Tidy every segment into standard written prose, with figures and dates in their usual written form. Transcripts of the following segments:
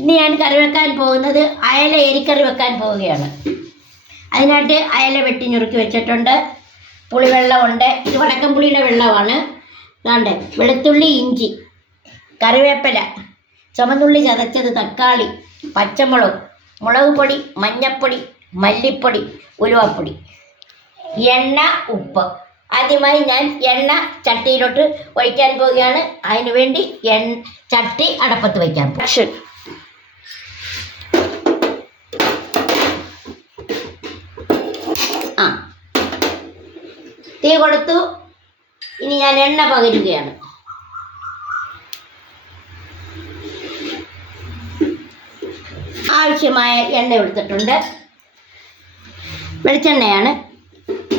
ഇന്ന് ഞാൻ കറി വെക്കാൻ പോകുന്നത് അയല എരിക്കറി വെക്കാൻ പോവുകയാണ്. അതിനായിട്ട് അയല വെട്ടി ഞുറുക്കി വെച്ചിട്ടുണ്ട്. പുളിവെള്ളമുണ്ട്. ഇത് വടക്കംപുളിയുടെ വെള്ളമാണ്. അതാണ്ട് വെളുത്തുള്ളി, ഇഞ്ചി, കറിവേപ്പില, ചുമന്നുള്ളി ചതച്ചത്, തക്കാളി, പച്ചമുളക്, മുളക് പൊടി, മഞ്ഞൾപ്പൊടി, മല്ലിപ്പൊടി, ഉലുവപ്പൊടി, എണ്ണ, ഉപ്പ്. ആദ്യമായി ഞാൻ എണ്ണ ചട്ടിയിലോട്ട് ഒഴിക്കാൻ പോവുകയാണ്. അതിനുവേണ്ടി ചട്ടി അടപ്പത്ത് വയ്ക്കാം. തീ കൊടുത്തു. ഇനി ഞാൻ എണ്ണ പകരുകയാണ്. ആവശ്യമായ എണ്ണ എടുത്തിട്ടുണ്ട്. വെളിച്ചെണ്ണയാണ്.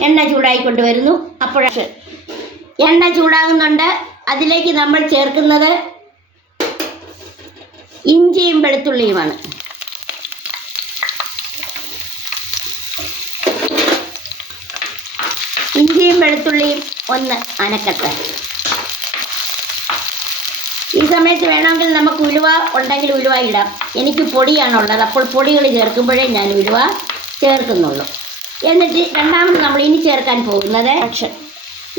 എണ്ണ ചൂടായിക്കൊണ്ട് വരുന്നു. അപ്പോഴൊക്കെ എണ്ണ ചൂടാകുന്നുണ്ട്. അതിലേക്ക് നമ്മൾ ചേർക്കുന്നത് ഇഞ്ചിയും വെളുത്തുള്ളിയുമാണ്. ഇഞ്ചിയും വെളുത്തുള്ളിയും ഒന്ന് അനക്കട്ടെ. ഈ സമയത്ത് വേണമെങ്കിൽ നമുക്ക് ഉലുവ ഉണ്ടെങ്കിൽ ഉലുവ ഇടാം. എനിക്ക് പൊടിയാണുള്ളത്, അപ്പോൾ പൊടികൾ ചേർക്കുമ്പോഴേ ഞാൻ ഉലുവ ചേർക്കുന്നുള്ളൂ. എന്നിട്ട് രണ്ടാമത് നമ്മൾ ഇനി ചേർക്കാൻ പോകുന്നത്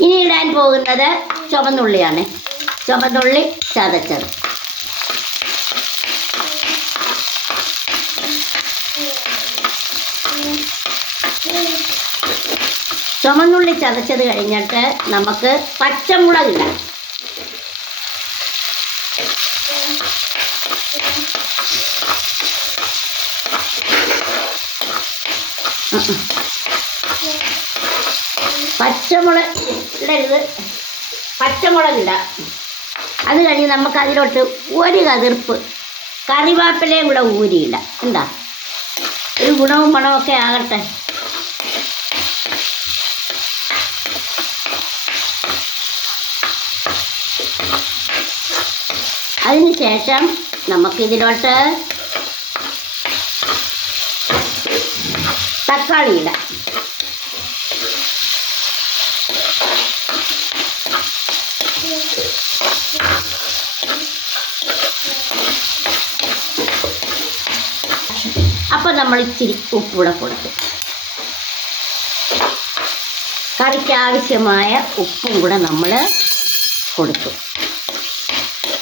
ഇനി ഇടാൻ പോകുന്നത് ചുവന്നുള്ളിയാണ്. ചുവന്നുള്ളി ചതച്ചത്. ചുവന്നുള്ളി ചതച്ചത് കഴിഞ്ഞിട്ട് നമുക്ക് പച്ചമുളക് ഇടാം. പച്ചമുളക് ഇടരുത്, പച്ചമുളക് ഇടാം. അത് കഴിഞ്ഞ് നമുക്ക് അതിലോട്ട് ഒരു കതിർപ്പ് കറിവേപ്പിലയും കൂടെ ഊരിയിടാം. എന്താ, ഒരു ഗുണവും മണമൊക്കെ ആകട്ടെ. അതിനുശേഷം നമുക്കിതിലോട്ട് തക്കാളി ഇടാം. അപ്പം നമ്മൾ ഇച്ചിരി ഉപ്പൂടെ കൊടുക്കും. കറിക്ക് ആവശ്യമായ ഉപ്പും കൂടെ നമ്മൾ കൊടുത്തു.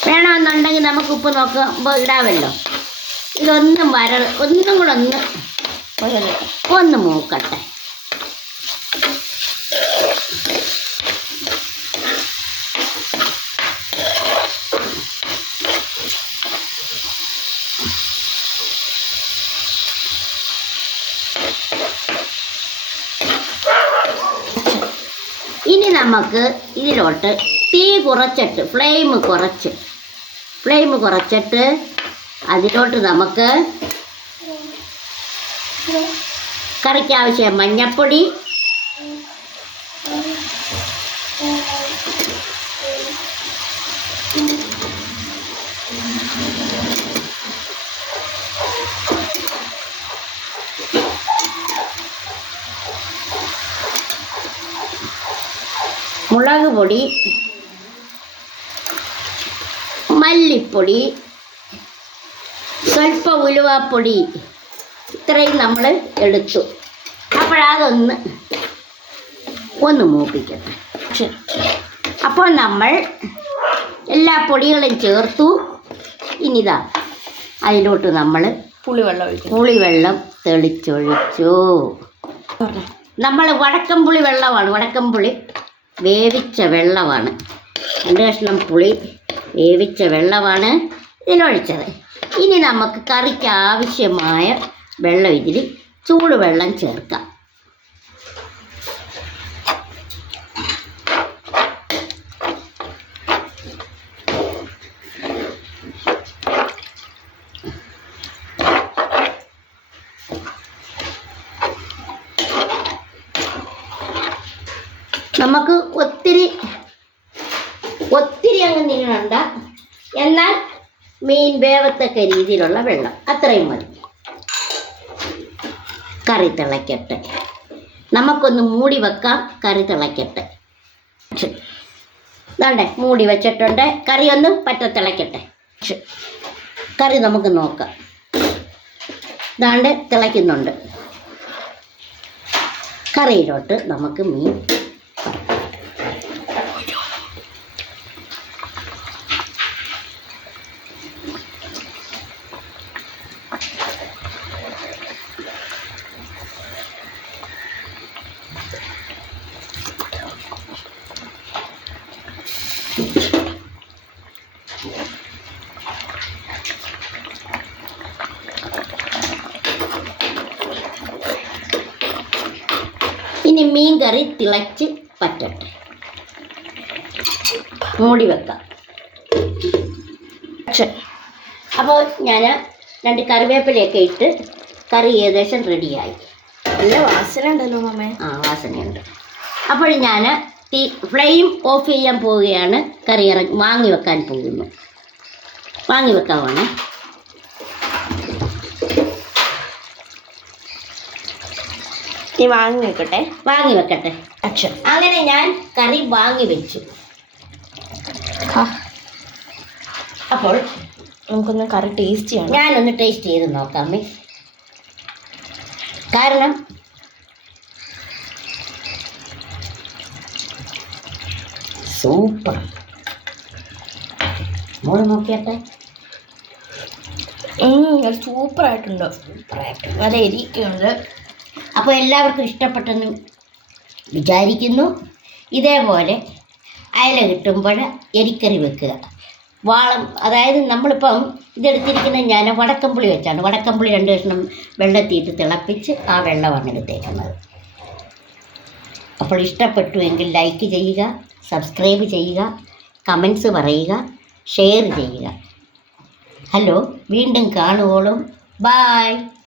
വേണമെന്നുണ്ടെങ്കിൽ നമുക്ക് ഉപ്പ് നോക്കുമ്പോൾ ഇടാമല്ലോ. ഇതൊന്നും ഒന്നും കൂടെ ഒന്ന് മൂക്കട്ടെ. ഇനി നമുക്ക് ഇതിലോട്ട് തീ കുറച്ചിട്ട് ഫ്ലെയിം കുറച്ചിട്ട് അതിലോട്ട് നമുക്ക് കറിക്ക് ആവശ്യം മഞ്ഞൾപ്പൊടി, മുളക് പൊടി, മല്ലിപ്പൊടി, സ്വല്പം ഉലുവപ്പൊടി, ഇത്രയും നമ്മൾ എടുത്തു. അപ്പോഴതൊന്ന് മൂപ്പിക്കട്ടെ. അപ്പോൾ നമ്മൾ എല്ലാ പൊടികളും ചേർത്തു. ഇനിതാ അതിലോട്ട് നമ്മൾ പുളിവെള്ളം തെളിച്ചൊഴിച്ചു. നമ്മൾ വടക്കംപുളി വെള്ളമാണ്, വടക്കംപുളി വേവിച്ച വെള്ളമാണ്. 2 കഷ്ണം പുളി വേവിച്ച വെള്ളമാണ് ഇതിലൊഴിച്ചത്. ഇനി നമുക്ക് കറിക്ക് ആവശ്യമായ വെള്ളം ഇതിൽ ചൂടുവെള്ളം ചേർക്കാം. നമുക്ക് ഒത്തിരി അങ്ങ് നീങ്ങണ്ട, എന്നാൽ മീൻ വേവത്തക്ക രീതിയിലുള്ള വെള്ളം അത്രയും മതി. കറി തിളയ്ക്കട്ടെ. നമുക്കൊന്ന് മൂടി വെക്കാം. കറി തിളയ്ക്കട്ടെ. ദാണ്ടെ മൂടി വെച്ചിട്ടുണ്ട്. കറി ഒന്ന് തിളയ്ക്കട്ടെ. കറി നമുക്ക് നോക്കാം. ഇതാണ്ട് തിളയ്ക്കുന്നുണ്ട്. കറിയിലോട്ട് നമുക്ക് മീൻ ഇനി മീൻ കറി തിളച്ച് പറ്റട്ടെ. മൂടി വെക്കാം. അപ്പോൾ ഞാൻ 2 കറിവേപ്പിലയൊക്കെ ഇട്ട് കറി ഏകദേശം റെഡിയായി. നല്ല വാസന ഉണ്ടല്ലോ മാമേ. വാസനയുണ്ട്. അപ്പോൾ ഞാൻ ഫ്ലെയിം ഓഫ് ചെയ്യാൻ പോവുകയാണ്. കറി വാങ്ങി വെക്കാൻ പോകുന്നു. വാങ്ങി വെക്കാവാണ്. വാങ്ങി വെക്കട്ടെ. അങ്ങനെ ഞാൻ കറി വാങ്ങി വെച്ചു. അപ്പോൾ നമുക്കൊന്ന് കറി ടേസ്റ്റ് ചെയ്യണം. ഞാനൊന്ന് ടേസ്റ്റ് ചെയ്ത് നോക്കാമേ. കാരണം സൂപ്പർ. മോള് നോക്കിയട്ടെ. സൂപ്പറായിട്ടുണ്ട്. നല്ല എരിക്കുണ്ട്. അപ്പോൾ എല്ലാവർക്കും ഇഷ്ടപ്പെട്ടെന്ന് വിചാരിക്കുന്നു. ഇതേപോലെ അയല കിട്ടുമ്പോൾ എരിക്കറി വെക്കുക. അതായത് നമ്മളിപ്പം ഇതെടുത്തിരിക്കുന്നത് ഞാൻ വടക്കംപുളി വെച്ചാണ്. വടക്കംപുളി 2 കഷ്ണം വെള്ളത്തിയിട്ട് തിളപ്പിച്ച് ആ വെള്ളമാണ് എടുത്തേക്കുന്നത്. അപ്പോൾ ഇഷ്ടപ്പെട്ടു എങ്കിൽ ലൈക്ക് ചെയ്യുക, സബ്സ്ക്രൈബ് ചെയ്യുക, കമൻസ് പറയുക, ഷെയർ ചെയ്യുക. ഹലോ, വീണ്ടും കാണുവോളും. ബായ്.